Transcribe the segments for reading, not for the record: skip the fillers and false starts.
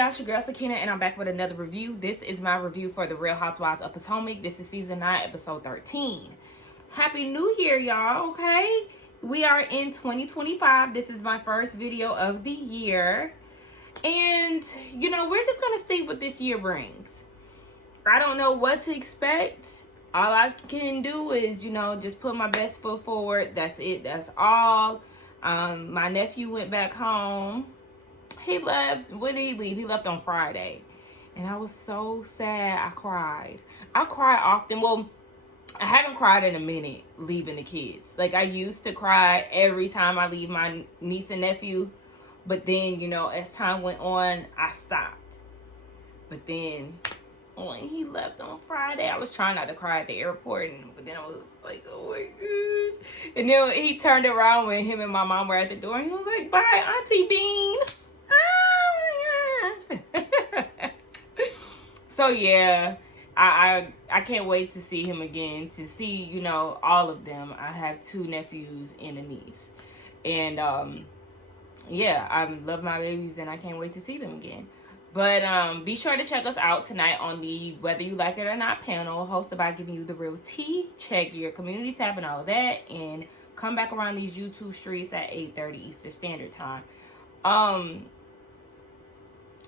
y'all? It's your girl Sakina, and I'm back with another review. This is my review for the Real Housewives of Potomac. This is season 9, episode 13. Happy New Year, y'all, okay? We are in 2025. This is my first video of the year. And, you know, we're just going to see what this year brings. I don't know what to expect. All I can do is, you know, just put my best foot forward. That's it. That's all. My nephew went back home. He left. When did he leave? He left on Friday. And I was so sad. I cried. I cry often. Well, I haven't cried in a minute leaving the kids. Like, I used to cry every time I leave my niece and nephew. But then, you know, as time went on, I stopped. But then, when he left on Friday, I was trying not to cry at the airport. But then I was like, oh my gosh. And then he turned around when him and my mom were at the door. And he was like, bye, Auntie Bean. Oh my gosh. So yeah, I can't wait to see him again, to see, you know, all of them. I have 2 nephews and a niece. And yeah, I love my babies and I can't wait to see them again. But be sure to check us out tonight on the Whether You Like It or Not panel, hosted by Giving You the Real Tea. Check your community tab and all of that, and come back around these YouTube streets at 8:30 Eastern Standard Time.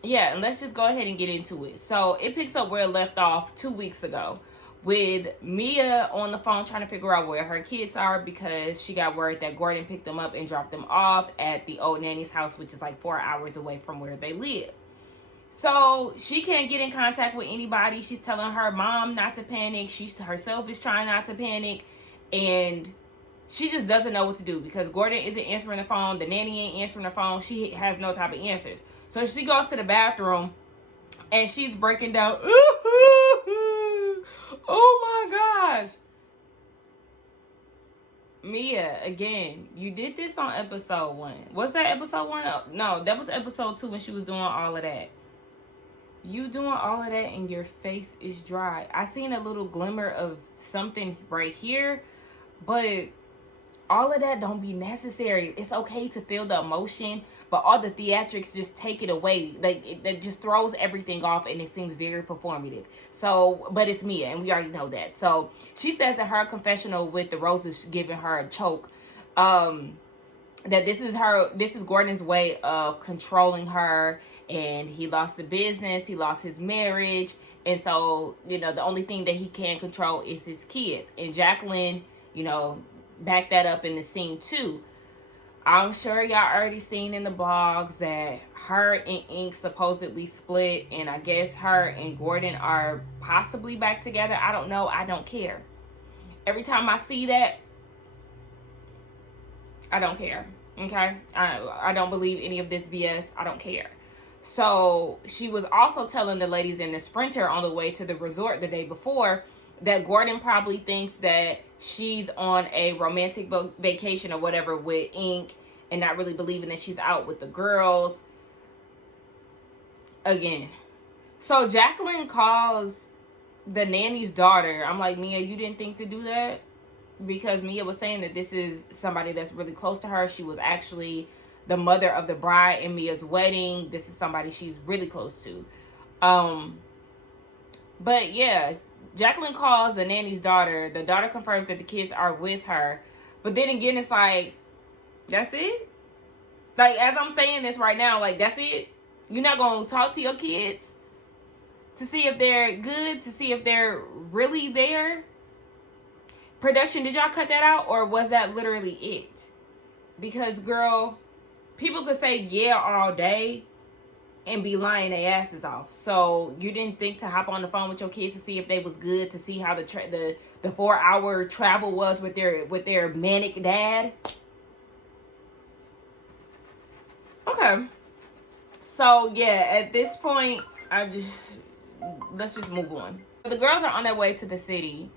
Yeah, and let's just go ahead and get into it. So it picks up where it left off 2 weeks ago, with Mia on the phone trying to figure out where her kids are, because she got word that Gordon picked them up and dropped them off at the old nanny's house, which is like 4 hours away from where they live. So she can't get in contact with anybody. She's telling her mom not to panic. She herself is trying not to panic. And she just doesn't know what to do, because Gordon isn't answering the phone. The nanny ain't answering the phone. She has no type of answers. So she goes to the bathroom and she's breaking down. Oh my gosh. Mia, again, you did this on episode 1. Was that episode 1? No, that was episode 2 when she was doing all of that. You doing all of that and your face is dry. I seen a little glimmer of something right here, but all of that don't be necessary. It's okay to feel the emotion, but all the theatrics just take it away. Like, it just throws everything off, and it seems very performative. So, but it's Mia, and we already know that. So she says in her confessional with the roses giving her a choke, that this is Gordon's way of controlling her, and he lost the business, he lost his marriage, and so, you know, the only thing that he can control is his kids. And Jacqueline, you know, back that up in the scene too. I'm sure y'all already seen in the blogs that her and Ink supposedly split, and I guess her and Gordon are possibly back together. I don't know. I don't care. Every time I see that, I don't care. Okay? I don't believe any of this BS. I don't care. So she was also telling the ladies in the Sprinter on the way to the resort the day before that Gordon probably thinks that she's on a romantic vacation or whatever with Ink, and not really believing that she's out with the girls. Again. So Jacqueline calls the nanny's daughter. I'm like, Mia, you didn't think to do that? Because Mia was saying that this is somebody that's really close to her. She was actually the mother of the bride in Mia's wedding. This is somebody she's really close to. But yeah, Jacqueline calls the nanny's daughter. The daughter confirms that the kids are with her. But then again, it's like, that's it? Like, as I'm saying this right now, like, that's it? You're not going to talk to your kids to see if they're good, to see if they're really there? Production, did y'all cut that out, or was that literally it? Because, girl, people could say yeah all day and be lying their asses off. So you didn't think to hop on the phone with your kids to see if they was good, to see how the 4-hour travel was with their manic dad? Okay. So yeah, at this point, let's just move on. The girls are on their way to the city,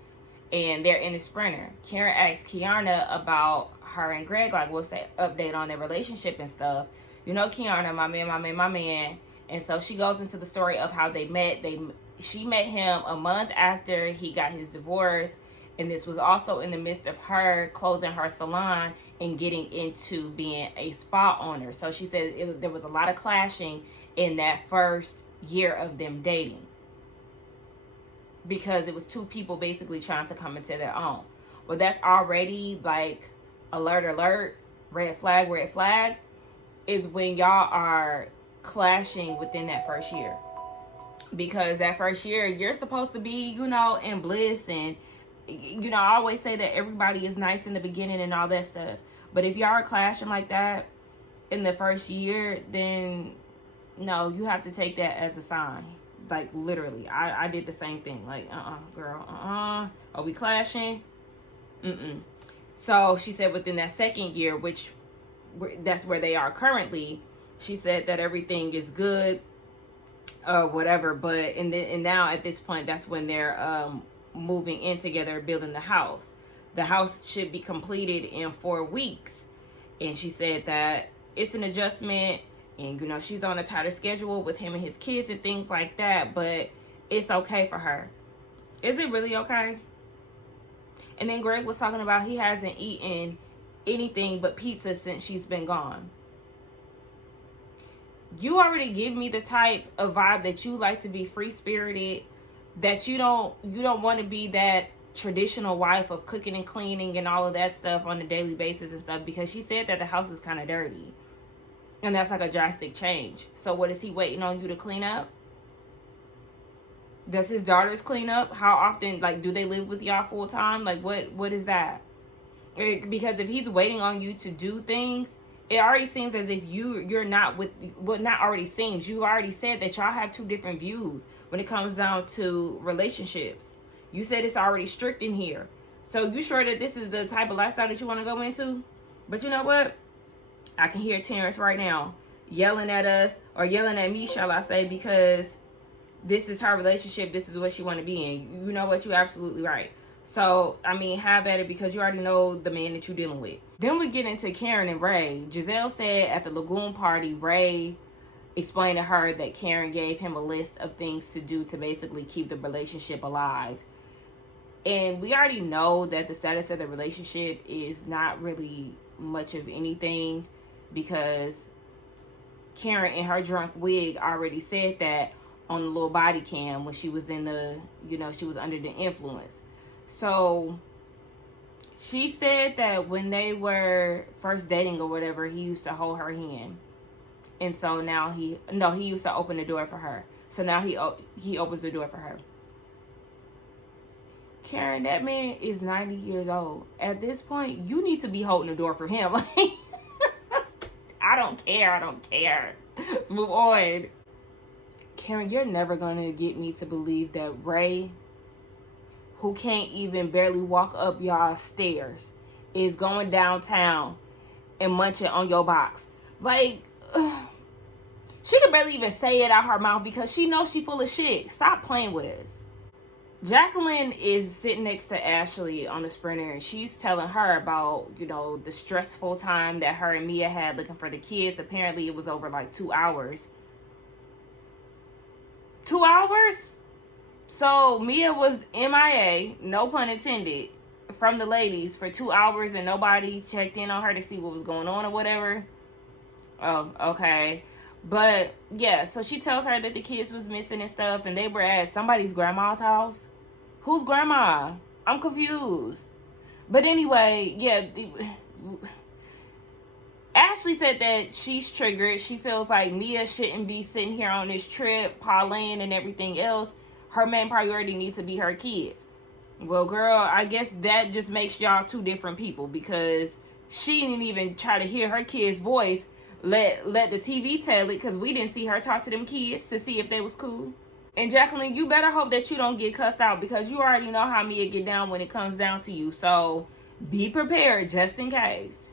and they're in the Sprinter. Karen asks Kiana about her and Greg, like, what's the update on their relationship and stuff. You know, Kiana, my man. And so she goes into the story of how they met. She met him a month after he got his divorce, And this was also in the midst of her closing her salon and getting into being a spa owner. So she said there was a lot of clashing in that first year of them dating, because it was two people basically trying to come into their own. Well, that's already like alert, red flag, is when y'all are clashing within that first year. Because that first year, you're supposed to be, in bliss. And, I always say that everybody is nice in the beginning and all that stuff. But if y'all are clashing like that in the first year, then no, you have to take that as a sign. Like, literally, I did the same thing. Like, girl, are we clashing? So she said within that second year, which that's where they are currently, she said that everything is good, whatever. But and now at this point, that's when they're moving in together, building the house. The house should be completed in 4 weeks, and she said that it's an adjustment. And, she's on a tighter schedule with him and his kids and things like that. But it's okay for her. Is it really okay? And then Greg was talking about he hasn't eaten anything but pizza since she's been gone. You already give me the type of vibe that you like to be free-spirited, that you don't want to be that traditional wife of cooking and cleaning and all of that stuff on a daily basis and stuff, because she said that the house is kind of dirty. And that's like a drastic change. So what is he waiting on you to clean up? Does his daughters clean up? How often, like, do they live with y'all full time? Like, what is that? Because if he's waiting on you to do things, it already seems as if you're not with, well, not already seems, you already said that y'all have two different views when it comes down to relationships. You said it's already strict in here. So you sure that this is the type of lifestyle that you want to go into? But you know what? I can hear Terrence right now yelling at us, or yelling at me, shall I say, because this is her relationship. This is what she want to be in. You know what? You're absolutely right. So, I mean, have at it, because you already know the man that you're dealing with. Then we get into Karen and Ray. Giselle said at the Lagoon party, Ray explained to her that Karen gave him a list of things to do to basically keep the relationship alive. And we already know that the status of the relationship is not really much of anything, because Karen in her drunk wig already said that on the little body cam when she was in the, she was under the influence. So she said that when they were first dating or whatever, he used to hold her hand. And so now he used to open the door for her. So now he opens the door for her. Karen, that man is 90 years old. At this point, you need to be holding the door for him. Like, I don't care. Let's move on. Karen, you're never going to get me to believe that Ray, who can't even barely walk up y'all stairs, is going downtown and munching on your box. Like, she can barely even say it out her mouth because she knows she full of shit. Stop playing with us. Jacqueline is sitting next to Ashley on the Sprinter, and she's telling her about, the stressful time that her and Mia had looking for the kids. Apparently, it was over like 2 hours. 2 hours? So Mia was MIA, no pun intended, from the ladies for 2 hours, and nobody checked in on her to see what was going on or whatever. Oh, okay. But yeah, so she tells her that the kids was missing and stuff, and they were at somebody's grandma's house. Whose grandma? I'm confused. But anyway, yeah, Ashley said that she's triggered. She feels like Mia shouldn't be sitting here on this trip, parlaying and everything else. Her main priority needs to be her kids. Well, girl, I guess that just makes y'all two different people, because she didn't even try to hear her kid's voice. Let the TV tell it, because we didn't see her talk to them kids to see if they was cool. And Jacqueline, you better hope that you don't get cussed out, because you already know how Mia get down when it comes down to you. So be prepared just in case.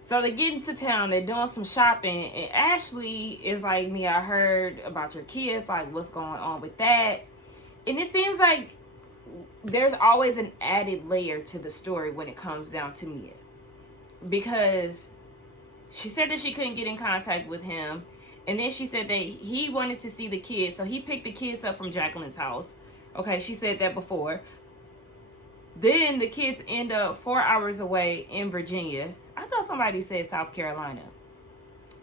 So they get into town, they're doing some shopping, and Ashley is like, Mia, I heard about your kids, like, what's going on with that? And it seems like there's always an added layer to the story when it comes down to Mia. Because she said that she couldn't get in contact with him. And then she said that he wanted to see the kids. So he picked the kids up from Jacqueline's house. Okay, she said that before. Then the kids end up 4 hours away in Virginia. I thought somebody said South Carolina.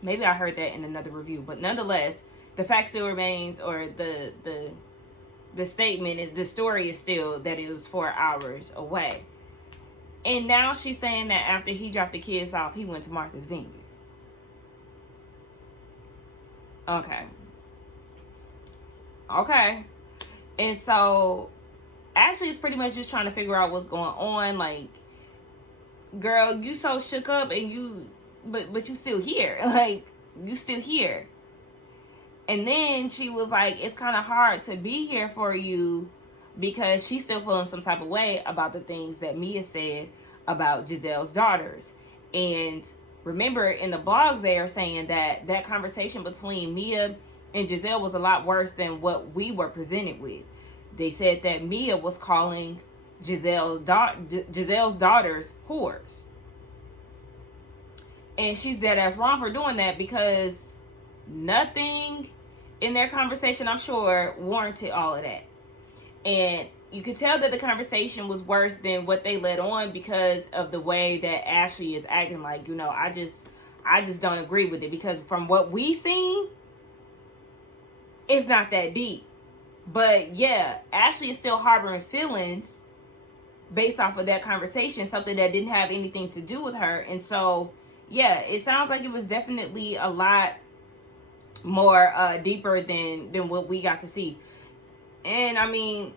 Maybe I heard that in another review. But nonetheless, the fact still remains, or the statement is, the story is still that it was 4 hours away. And now she's saying that after he dropped the kids off, he went to Martha's Vineyard. Okay. And so Ashley is pretty much just trying to figure out what's going on. Like, girl, you so shook up and you, but you still here. Like, you still here. And then she was like, it's kind of hard to be here for you because she's still feeling some type of way about the things that Mia said about Giselle's daughters. And remember, in the blogs, they are saying that that conversation between Mia and Giselle was a lot worse than what we were presented with. They said that Mia was calling Giselle's daughters whores. And she's dead ass wrong for doing that because nothing in their conversation, I'm sure, warranted all of that. And you could tell that the conversation was worse than what they led on because of the way that Ashley is acting. Like, you know, I just don't agree with it, because from what we seen, it's not that deep. But yeah, Ashley is still harboring feelings based off of that conversation, something that didn't have anything to do with her. And so, yeah, it sounds like it was definitely a lot more deeper than what we got to see. And I mean,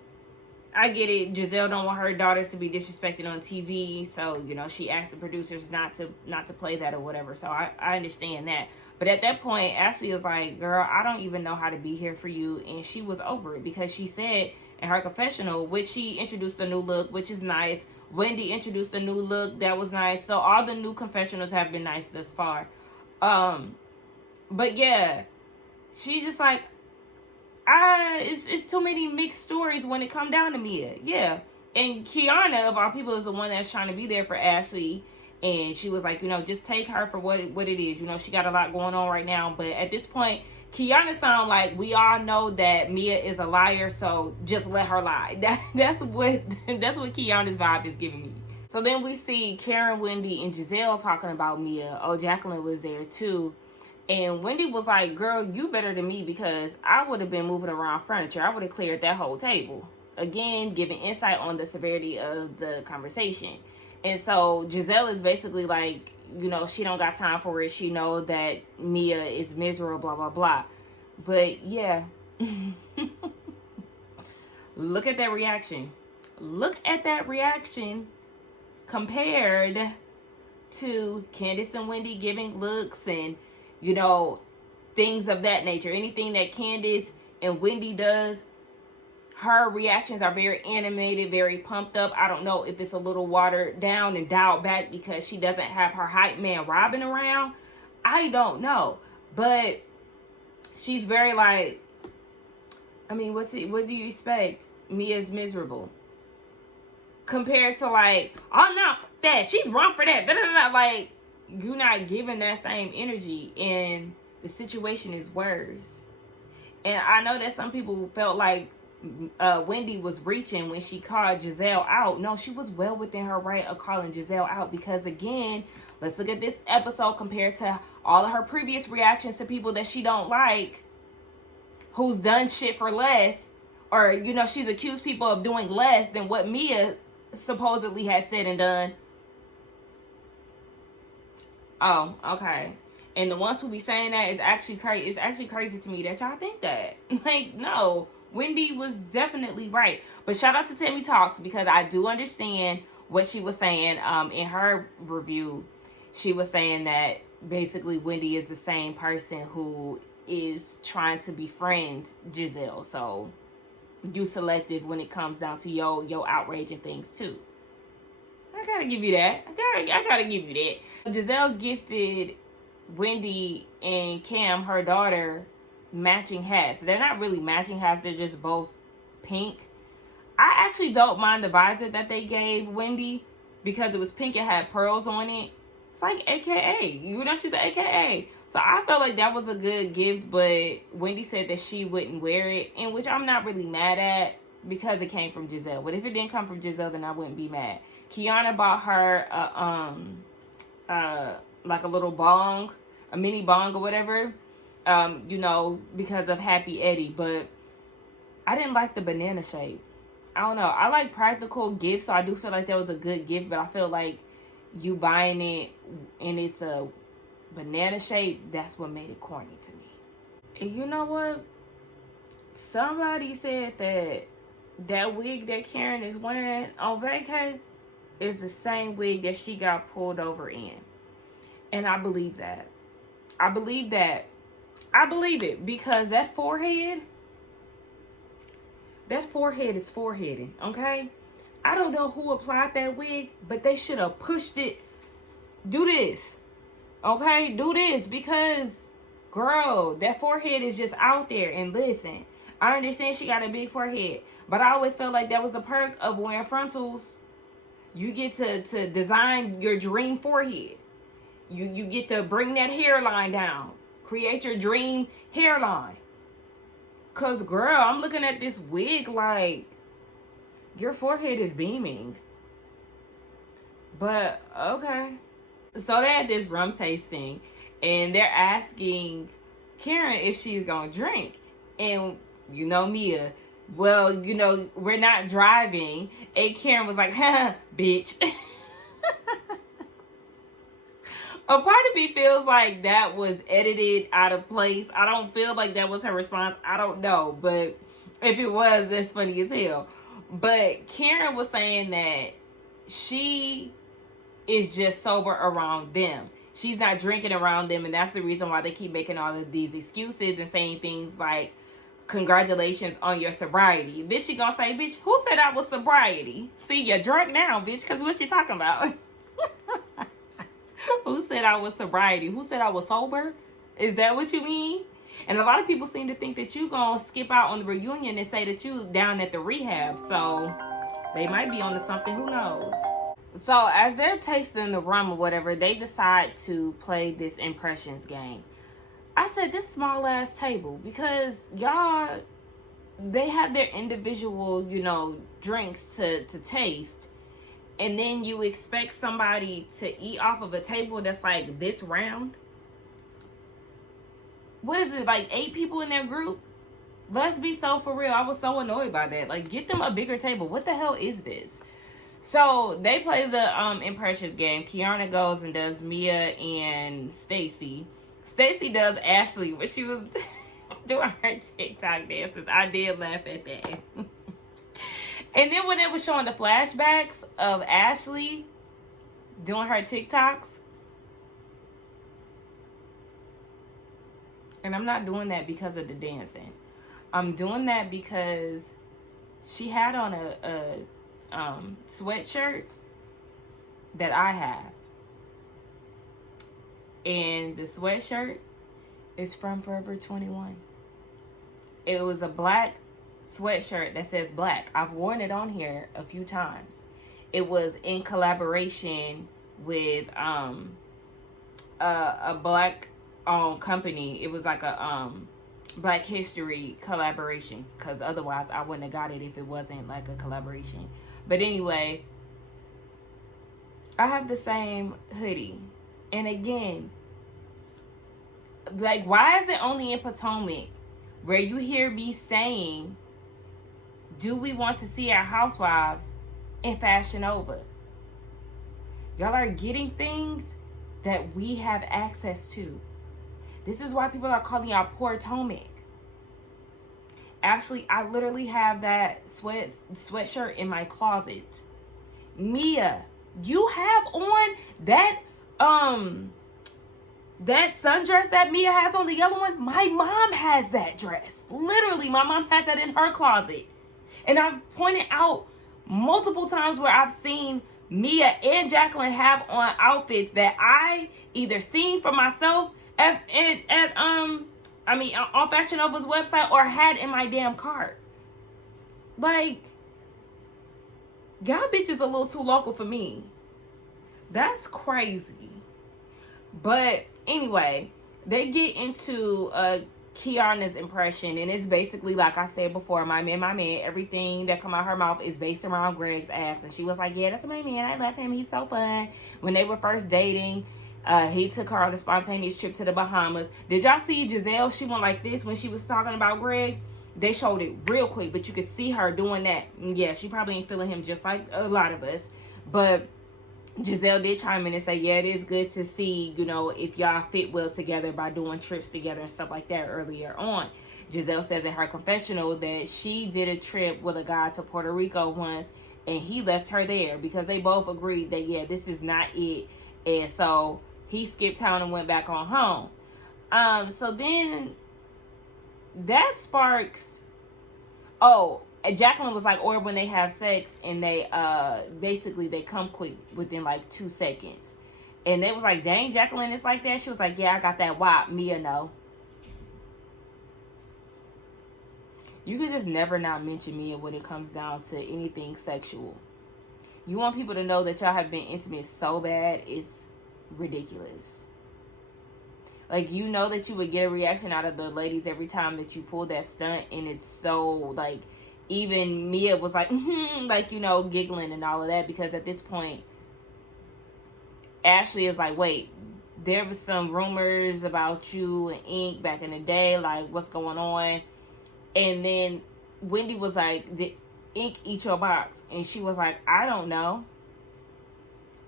I get it. Giselle don't want her daughters to be disrespected on TV, so you know she asked the producers not to play that or whatever. So I understand that. But at that point, Ashley was like, "Girl, I don't even know how to be here for you," and she was over it because she said in her confessional, which she introduced a new look, which is nice. Wendy introduced a new look that was nice. So all the new confessionals have been nice thus far. But yeah, she's just like, it's too many mixed stories when it come down to Mia. Yeah. And Kiana, of all people, is the one that's trying to be there for Ashley. And she was like, you know, just take her for what it is. You know, she got a lot going on right now. But at this point, Kiana sound like we all know that Mia is a liar, so just let her lie. That's what Kiana's vibe is giving me. So then we see Karen, Wendy, and Giselle talking about Mia. Oh, Jacqueline was there too. And Wendy was like, girl, you better than me because I would have been moving around furniture. I would have cleared that whole table. Again, giving insight on the severity of the conversation. And so Giselle is basically like, you know, she don't got time for it. She know that Mia is miserable, blah, blah, blah. But yeah. Look at that reaction. Look at that reaction compared to Candace and Wendy giving looks and, you know, things of that nature. Anything that Candace and Wendy does, her reactions are very animated, very pumped up. I don't know if it's a little watered down and dialed back because she doesn't have her hype man Robin around. I don't know. But she's very like, I mean, what do you expect? Mia's miserable. Compared to like, oh no, that she's wrong for that. Da-da-da-da. Like, you're not giving that same energy, and the situation is worse. And I know that some people felt like Wendy was reaching when she called Giselle out. No, she was well within her right of calling Giselle out because, again, let's look at this episode compared to all of her previous reactions to people that she don't like, who's done shit for less, or, you know, she's accused people of doing less than what Mia supposedly had said and done. Oh, okay. And the ones who be saying that is actually crazy. It's actually crazy to me that y'all think that. Like, no. Wendy was definitely right. But shout out to Tammy Talks because I do understand what she was saying in her review. She was saying that basically Wendy is the same person who is trying to befriend Giselle. So you selective when it comes down to your outrage and things too. I gotta give you that. I gotta give you that. Giselle gifted Wendy and Cam, her daughter, matching hats. They're not really matching hats. They're just both pink. I actually don't mind the visor that they gave Wendy because it was pink and had pearls on it. It's like AKA. You know, she's an AKA. So I felt like that was a good gift, but Wendy said that she wouldn't wear it, and which I'm not really mad at because it came from Giselle. But if it didn't come from Giselle, then I wouldn't be mad. Kiana bought her like a little bong, a mini bong or whatever, you know, because of Happy Eddie. But I didn't like the banana shape. I don't know. I like practical gifts, so I do feel like that was a good gift. But I feel like you buying it and it's a banana shape, that's what made it corny to me. And you know what? Somebody said that wig that Karen is wearing on vacay is the same wig that she got pulled over in. And I believe that. I believe that. I believe it because that forehead is foreheading, okay? I don't know who applied that wig, but they should have pushed it. Do this, okay? Do this because, girl, that forehead is just out there. And listen, I understand she got a big forehead, but I always felt like that was a perk of wearing frontals. You get to design your dream forehead. You get to bring that hairline down. Create your dream hairline. Because, girl, I'm looking at this wig like your forehead is beaming. But, okay. So they had this rum tasting. And they're asking Karen if she's going to drink. And, you know, Mia, well, you know, we're not driving. And Karen was like, ha, bitch. A part of me feels like that was edited out of place. I don't feel like that was her response. I don't know. But if it was, that's funny as hell. But Karen was saying that she is just sober around them. She's not drinking around them. And that's the reason why they keep making all of these excuses and saying things like, congratulations on your sobriety. Then she gonna say, bitch, who said I was sobriety? See, you're drunk now, bitch, because what you talking about? Who said I was sobriety? Who said I was sober? Is that what you mean? And a lot of people seem to think that you gonna skip out on the reunion and say that you down at the rehab. So they might be onto something. Who knows? So as they're tasting the rum or whatever, they decide to play this impressions game. I said this small ass table because y'all, they have their individual, you know, drinks to taste. And then you expect somebody to eat off of a table that's like this round? What is it, like 8 people in their group? Let's be so for real. I was so annoyed by that. Like, get them a bigger table. What the hell is this? So they play the impressions game. Kiana goes and does Mia and Stacy. Stacy does Ashley when she was doing her TikTok dances. I did laugh at that. And then when it was showing the flashbacks of Ashley doing her TikToks. And I'm not doing that because of the dancing. I'm doing that because she had on a sweatshirt that I have. And the sweatshirt is from Forever 21. It was a black sweatshirt that says black. I've worn it on here a few times. It was in collaboration with a black company. It was like a Black History collaboration, because otherwise I wouldn't have got it if it wasn't like a collaboration. But anyway, I have the same hoodie. And again, like, why is it only in Potomac where you hear me saying, do we want to see our housewives in Fashion Nova? Y'all are getting things that we have access to. This is why people are calling y'all Potomac. Actually, I literally have that sweatshirt in my closet. Mia, you have on that that sundress that Mia has on, the yellow one. My mom has that dress. Literally, my mom has that in her closet. And I've pointed out multiple times where I've seen Mia and Jacqueline have on outfits that I either seen for myself on Fashion Nova's website or had in my damn cart. Like, y'all bitches a little too local for me. That's crazy. But anyway, they get into Kiana's impression, and it's basically like I said before, my man, everything that come out her mouth is based around Greg's ass. And she was like, yeah, that's my man, I love him, he's so fun. When they were first dating, he took her on a spontaneous trip to the Bahamas. Did y'all see Giselle? She went like this when she was talking about Greg. They showed it real quick, but you could see her doing that. And yeah, she probably ain't feeling him just like a lot of us, but Giselle did chime in and say, yeah, it is good to see, you know, if y'all fit well together by doing trips together and stuff like that earlier on. Giselle says in her confessional that she did a trip with a guy to Puerto Rico once, and he left her there because they both agreed that, yeah, this is not it. And so he skipped town and went back on home. So then that sparks, Jacqueline was like, or when they have sex and they basically they come quick within like 2 seconds. And they was like, dang, Jacqueline is like that? She was like, yeah, I got that WAP. Mia, no. You could just never not mention Mia when it comes down to anything sexual. You want people to know that y'all have been intimate so bad, it's ridiculous. Like, you know that you would get a reaction out of the ladies every time that you pull that stunt, and it's so, like, even Mia was like, like, you know, giggling and all of that, because at this point, Ashley is like, wait, there was some rumors about you and Ink back in the day, like, what's going on? And then Wendy was like, did Ink eat your box? And she was like, I don't know.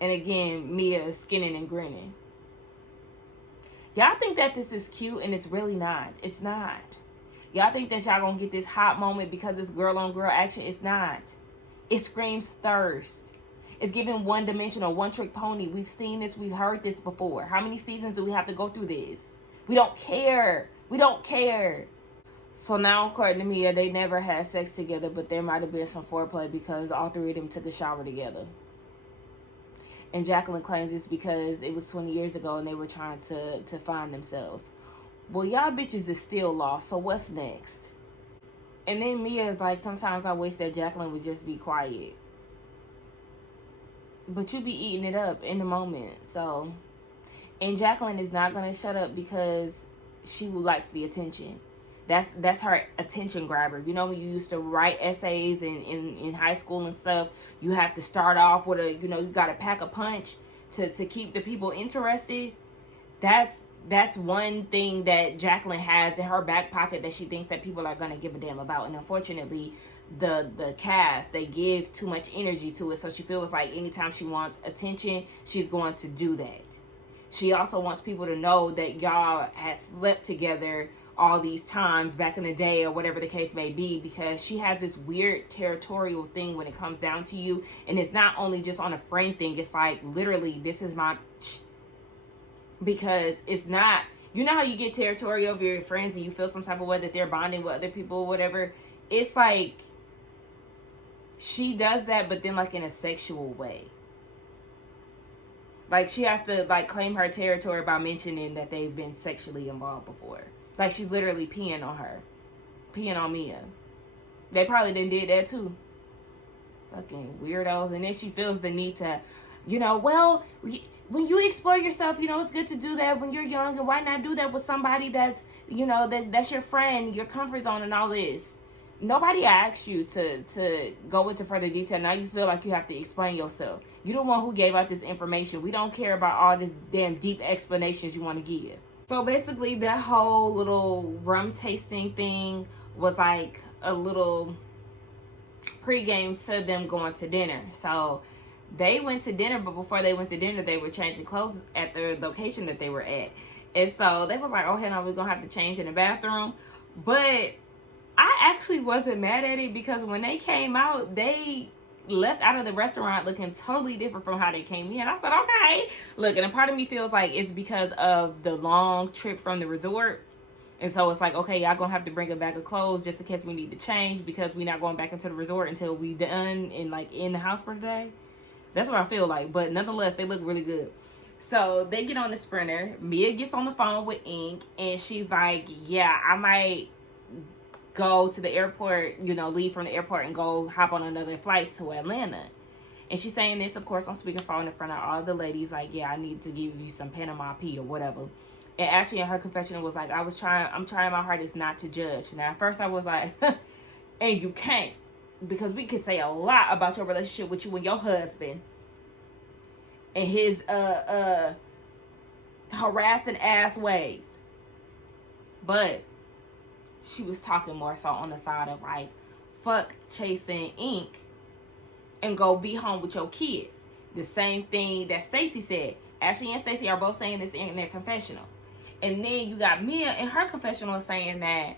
And again, Mia is skinning and grinning. Y'all think that this is cute, and it's really not. It's not. Y'all think that y'all gonna get this hot moment because it's girl on girl action. It's not. It screams thirst. It's giving one-dimensional, one-trick pony. We've seen this. We've heard this before. How many seasons do we have to go through this? We don't care. We don't care. So now, according to Mia, they never had sex together, but there might have been some foreplay because all three of them took a shower together. And Jacqueline claims it's because it was 20 years ago and they were trying to find themselves. Well, y'all bitches is still lost, so what's next? And then Mia is like, sometimes I wish that Jacqueline would just be quiet. But you be eating it up in the moment, so. And Jacqueline is not going to shut up because she likes the attention. That's her attention grabber. You know, when you used to write essays in high school and stuff, you have to start off with a, you know, you got to pack a punch to keep the people interested. That's one thing that Jacqueline has in her back pocket that she thinks that people are going to give a damn about. And unfortunately, the cast, they give too much energy to it. So she feels like anytime she wants attention, she's going to do that. She also wants people to know that y'all has slept together all these times back in the day or whatever the case may be, because she has this weird territorial thing when it comes down to you. And it's not only just on a friend thing. It's like, literally, this is my... Because it's not... You know how you get territorial over your friends and you feel some type of way that they're bonding with other people or whatever? It's like... She does that, but then like in a sexual way. Like, she has to like claim her territory by mentioning that they've been sexually involved before. Like, she's literally peeing on her. Peeing on Mia. They probably done did that too. Fucking weirdos. And then she feels the need to, you know, well, when you explore yourself, you know, it's good to do that when you're young. And why not do that with somebody that's, you know, that's your friend, your comfort zone and all this. Nobody asked you to go into further detail. Now you feel like you have to explain yourself. You're the one who gave out this information. We don't care about all this damn deep explanations you want to give. So basically, that whole little rum tasting thing was like a little pregame to them going to dinner. So they went to dinner, but before they went to dinner, they were changing clothes at the location that they were at. And so they was like, oh, hell no, we're going to have to change in the bathroom. But I actually wasn't mad at it because when they came out, they left out of the restaurant looking totally different from how they came in. I said, okay. Look, and a part of me feels like it's because of the long trip from the resort. And so it's like, okay, y'all gonna have to bring a bag of clothes just in case we need to change because we're not going back into the resort until we done and like in the house for the day. That's what I feel like. But nonetheless, they look really good. So they get on the Sprinter. Mia gets on the phone with Ink and she's like, yeah, I might go to the airport, you know, leave from the airport and go hop on another flight to Atlanta. And she's saying this, of course, on speakerphone in front of all the ladies, like, yeah, I need to give you some Panama P or whatever. And Ashley in her confessional was like, I'm trying my hardest not to judge. Now, at first I was like, and you can't. Because we could say a lot about your relationship with you and your husband. And his harassing ass ways. But she was talking more so on the side of like, fuck chasing ink and go be home with your kids. The same thing that Stacey said. Ashley and Stacey are both saying this in their confessional. And then you got Mia in her confessional saying that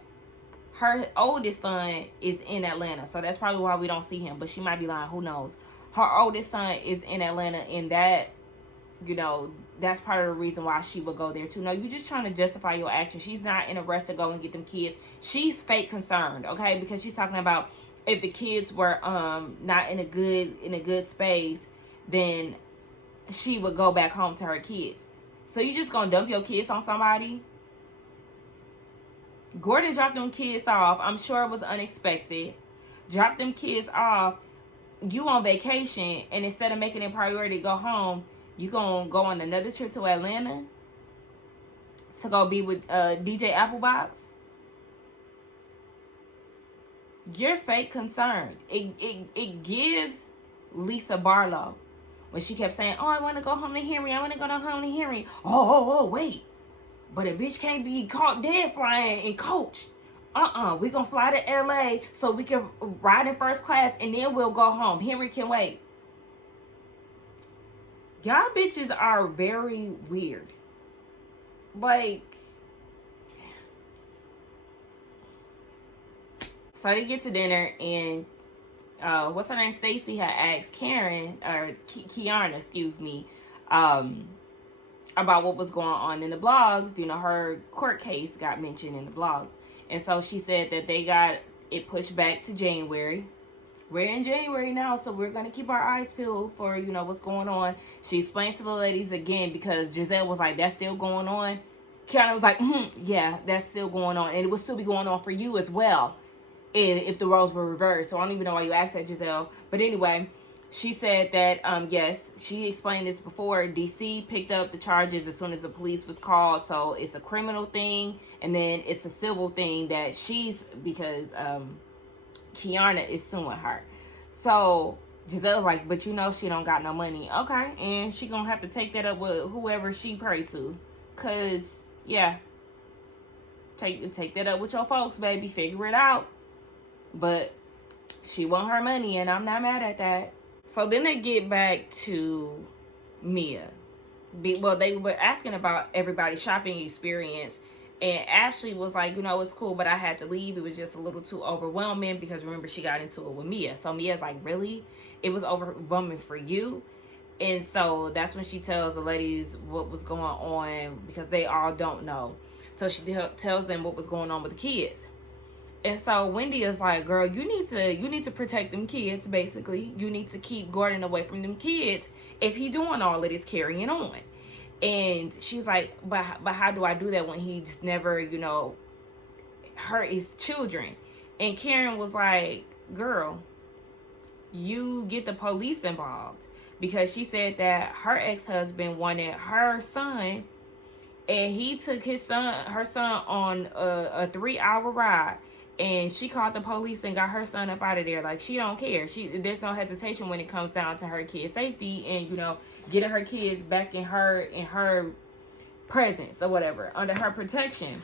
her oldest son is in Atlanta. So that's probably why we don't see him. But she might be lying. Who knows? Her oldest son is in Atlanta. And that, you know, that's part of the reason why she would go there too. No, you're just trying to justify your actions. She's not in a rush to go and get them kids. She's fake concerned, okay? Because she's talking about if the kids were not in a good space, then she would go back home to her kids. So you just gonna dump your kids on somebody? Gordon dropped them kids off. I'm sure it was unexpected. Dropped them kids off. You on vacation, and instead of making it a priority to go home, you gonna go on another trip to Atlanta to go be with DJ Applebox? You're fake concerned. It gives Lisa Barlow when she kept saying, oh, I want to go home to Henry. I want to go home to Henry. Oh, wait. But a bitch can't be caught dead flying in coach. We gonna fly to LA so we can ride in first class and then we'll go home. Henry can wait. Y'all bitches are very weird. Like, so they get to dinner and what's her name? Stacey had asked Karen, or Kiana, excuse me, about what was going on in the blogs. You know, her court case got mentioned in the blogs. And so she said that they got it pushed back to January. We're in January now, so we're going to keep our eyes peeled for, you know, what's going on. She explained to the ladies again because Giselle was like, that's still going on. Kiana was like, yeah, that's still going on. And it will still be going on for you as well if the roles were reversed. So I don't even know why you asked that, Giselle. But anyway, she said that, yes, she explained this before. DC picked up the charges as soon as the police was called. So it's a criminal thing. And then it's a civil thing that because Kiana is suing her. So Giselle's like, but you know she don't got no money. Okay, and she gonna have to take that up with whoever she pray to. Cause, yeah, take that up with your folks, baby. Figure it out. But she want her money, and I'm not mad at that. So then they get back to Mia. Well, they were asking about everybody's shopping experience. And Ashley was like, you know, it's cool, but I had to leave. It was just a little too overwhelming because, remember, she got into it with Mia. So Mia's like, really? It was overwhelming for you? And so that's when she tells the ladies what was going on because they all don't know. So she tells them what was going on with the kids. And so Wendy is like, girl, you need to protect them kids, basically. You need to keep Gordon away from them kids if he doing all of this carrying on. And she's like, but how do I do that when he's never, you know, hurt his children? And Karen was like, girl, you get the police involved. Because she said that her ex-husband wanted her son, and he took her son on a 3-hour ride. And she called the police and got her son up out of there. Like, she don't care. There's no hesitation when it comes down to her kid's safety and, you know, getting her kids back in her presence or whatever, under her protection.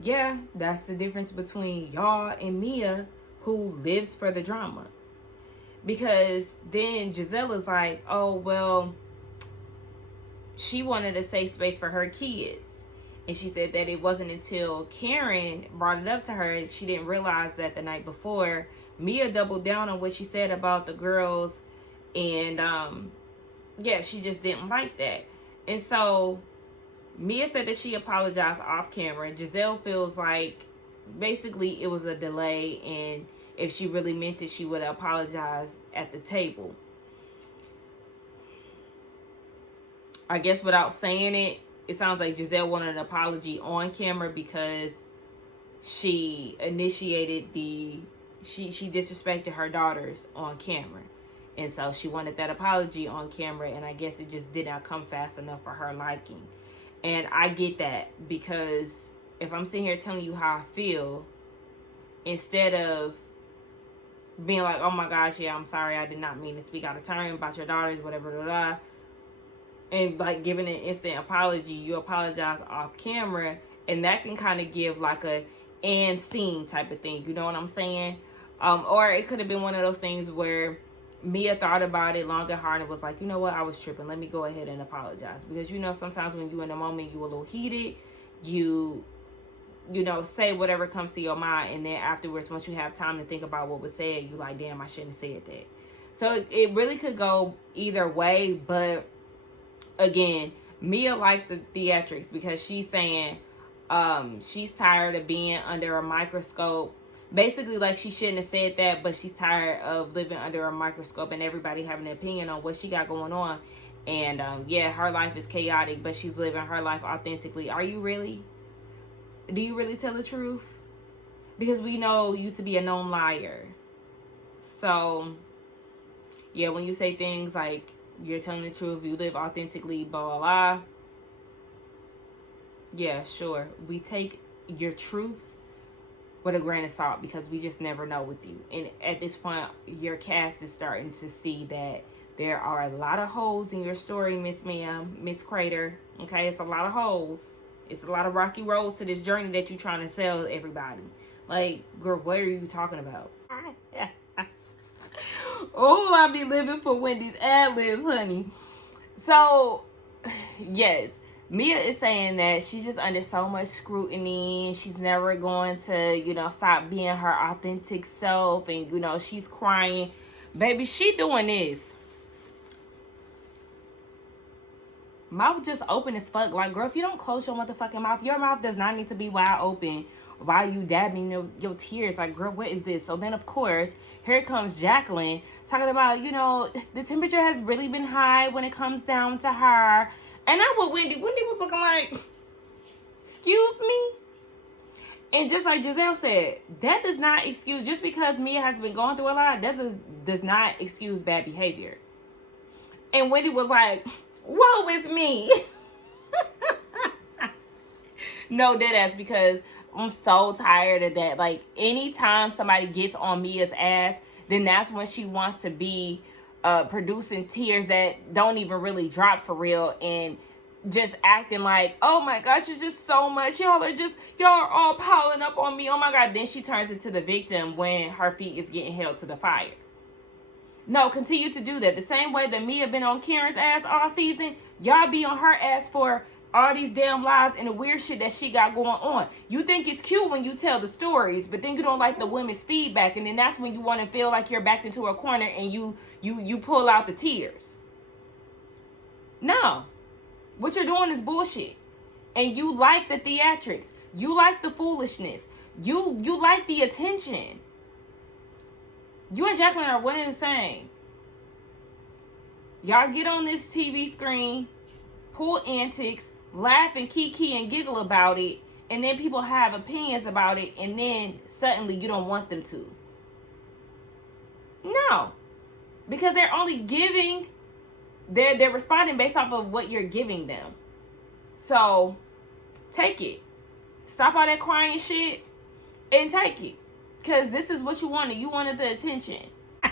Yeah, that's the difference between y'all and Mia, who lives for the drama. Because then Giselle is like, oh, well, she wanted a safe space for her kids. And she said that it wasn't until Karen brought it up to her, she didn't realize that the night before, Mia doubled down on what she said about the girls. And, yeah, she just didn't like that. And so Mia said that she apologized off camera. Giselle feels like basically it was a delay. And if she really meant it, she would apologize at the table. I guess without saying it, it sounds like Giselle wanted an apology on camera because she initiated she disrespected her daughters on camera. And so she wanted that apology on camera, and I guess it just did not come fast enough for her liking. And I get that, because if I'm sitting here telling you how I feel, instead of being like, oh my gosh, yeah, I'm sorry, I did not mean to speak out of turn about your daughters, whatever, blah, blah, and like giving an instant apology, you apologize off camera, and that can kind of give like a and scene type of thing, you know what I'm saying? Or it could have been one of those things where Mia thought about it long and hard and was like, you know what, I was tripping, let me go ahead and apologize. Because, you know, sometimes when you in a moment, you a little heated, you know, say whatever comes to your mind, and then afterwards, once you have time to think about what was said, you like, damn, I shouldn't have said that. So it really could go either way, but again, Mia likes the theatrics because she's saying she's tired of being under a microscope. Basically, like, she shouldn't have said that, but she's tired of living under a microscope and everybody having an opinion on what she got going on. And yeah, her life is chaotic, but she's living her life authentically. Are you really? Do you really tell the truth? Because we know you to be a known liar. So, yeah, when you say things like you're telling the truth, you live authentically, blah, blah, blah. Yeah, sure. We take your truths with a grain of salt because we just never know with you. And at this point, your cast is starting to see that there are a lot of holes in your story, Miss Ma'am, Miss Crater. Okay, it's a lot of holes. It's a lot of rocky roads to this journey that you're trying to sell everybody. Like, girl, what are you talking about? Oh, I be living for Wendy's ad-libs, honey. So, yes, Mia is saying that she's just under so much scrutiny, and she's never going to, you know, stop being her authentic self, and, you know, she's crying. Baby, she doing this. Mouth just open as fuck. Like, girl, if you don't close your motherfucking mouth, your mouth does not need to be wide open while you dabbing your tears. Like, girl, what is this? So then, of course, here comes Jacqueline talking about, you know, the temperature has really been high when it comes down to her. And I'm with Wendy. Wendy was looking like, excuse me? And just like Giselle said, that does not excuse, just because Mia has been going through a lot, that does not excuse bad behavior. And Wendy was like, woe is me. No, deadass, because I'm so tired of that. Like, anytime somebody gets on Mia's ass, then that's when she wants to be producing tears that don't even really drop for real, and just acting like, oh my gosh, it's just so much. Y'all are all piling up on me. Oh my God. Then she turns into the victim when her feet is getting held to the fire. No, continue to do that. The same way that Mia been on Karen's ass all season, y'all be on her ass for all these damn lies and the weird shit that she got going on. You think it's cute when you tell the stories, but then you don't like the women's feedback, and then that's when you want to feel like you're backed into a corner and you pull out the tears. No. What you're doing is bullshit. And you like the theatrics. You like the foolishness. You like the attention. You and Jacqueline are one and the same. Y'all get on this TV screen, pull antics, laugh and kiki and giggle about it, and then people have opinions about it, and then suddenly you don't want them to. No. Because they're only giving, they're responding based off of what you're giving them. So, take it. Stop all that crying shit and take it. Because this is what you wanted. You wanted the attention. So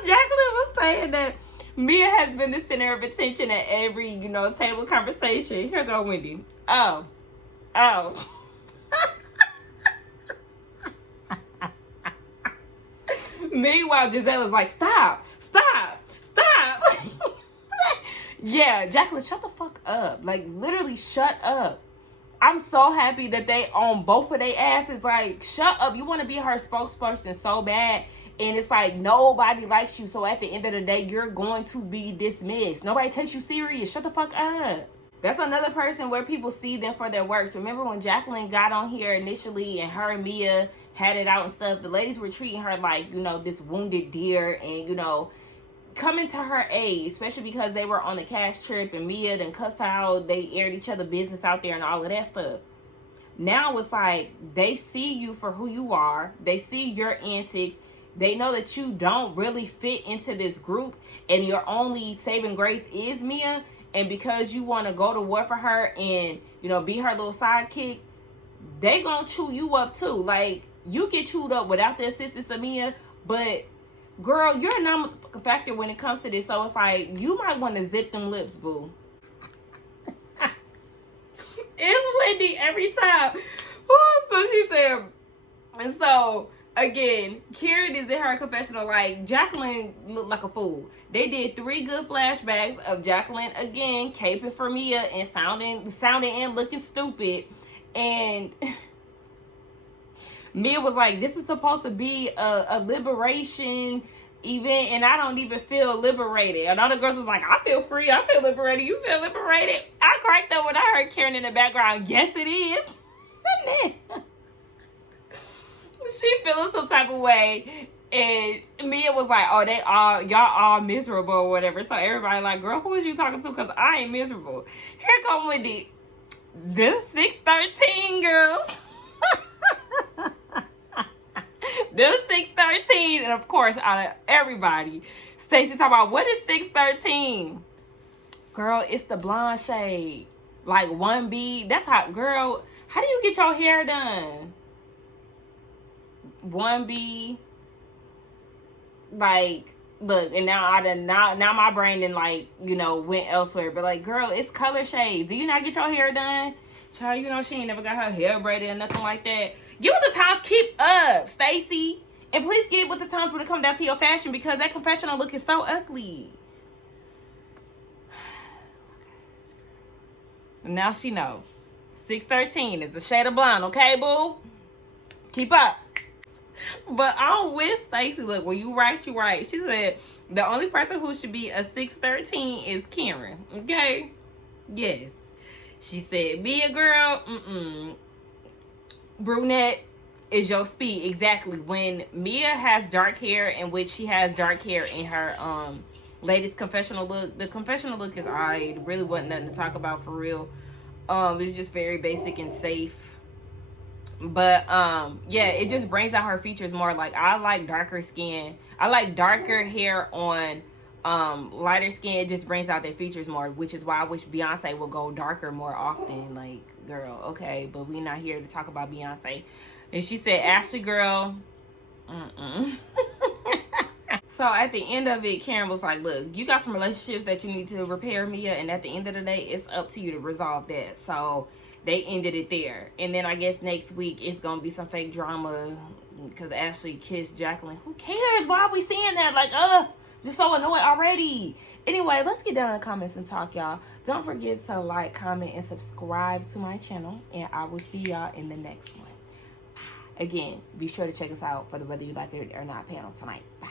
Jacqueline was saying that Mia has been the center of attention at every, you know, table conversation. Here go Wendy. Oh. Meanwhile, Giselle is like, stop. Yeah, Jacqueline, shut the fuck up. Like, literally, shut up. I'm so happy that they own both of their asses. Like, shut up. You want to be her spokesperson so bad, and it's like nobody likes you. So at the end of the day, you're going to be dismissed. Nobody takes you serious. Shut the fuck up. That's another person where people see them for their works. Remember when Jacqueline got on here initially and her and Mia had it out and stuff? The ladies were treating her like, you know, this wounded deer, and, you know, coming to her aid, especially because they were on a cash trip and Mia done cussed her out. They aired each other business out there and all of that stuff. Now it's like they see you for who you are. They see your antics. They know that you don't really fit into this group, and your only saving grace is Mia. and because you want to go to war for her and, you know, be her little sidekick, they gonna chew you up too. Like, you get chewed up without the assistance of Mia, but girl, you're a non-factor when it comes to this. So it's like, you might want to zip them lips, boo. It's Wendy every time. So she said, and so again, Karen is in her confessional like, Jacqueline looked like a fool. They did 3 good flashbacks of Jacqueline again caping for Mia and sounding and looking stupid. And Mia was like, this is supposed to be a liberation event, and I don't even feel liberated. And all the girls was like, I feel free, I feel liberated, you feel liberated? I cracked up when I heard Karen in the background. Yes, it is. And then she feeling some type of way, and Mia was like, oh, y'all all miserable or whatever. So everybody like, girl, who is you talking to? Because I ain't miserable. Here come Wendy. This 613 girls. Them 613, and of course, out of everybody, Stacey talking about, what is 613? Girl, it's the blonde shade, like 1B. That's how, girl. How do you get your hair done? 1B. Like, look, and now my brain then, like, you know, went elsewhere. But like, girl, it's color shades. Do you not get your hair done? Child, you know she ain't never got her hair braided or nothing like that. Get with the times, keep up, Stacey. And please get with the times when it comes down to your fashion, because that confessional look is so ugly. Now she know. 613 is a shade of blonde, okay, boo? Keep up. But I'm with Stacey. Look, when you right, you right. She said the only person who should be a 613 is Karen, okay? Yes. She said, be a girl, brunette is your speed. Exactly. When Mia has dark hair, in which she has dark hair in her latest confessional look, the confessional look is alright. It really wasn't nothing to talk about for real. It's just very basic and safe. But yeah, it just brings out her features more. Like, I like darker skin. I like darker hair on lighter skin. It just brings out their features more, which is why I wish Beyonce would go darker more often. Like, girl, okay, but we're not here to talk about Beyonce. And she said, Ashley, girl, So at the end of it, Karen was like, look, you got some relationships that you need to repair, Mia, and at the end of the day, it's up to you to resolve that. So they ended it there. And then I guess next week it's gonna be some fake drama because Ashley kissed Jacqueline. Who cares? Why are we seeing that? Like, just so annoyed already. Anyway, let's get down in the comments and talk, y'all. Don't forget to like, comment, and subscribe to my channel. And I will see y'all in the next one. Again, be sure to check us out for the Whether You Like It or Not panel tonight. Bye.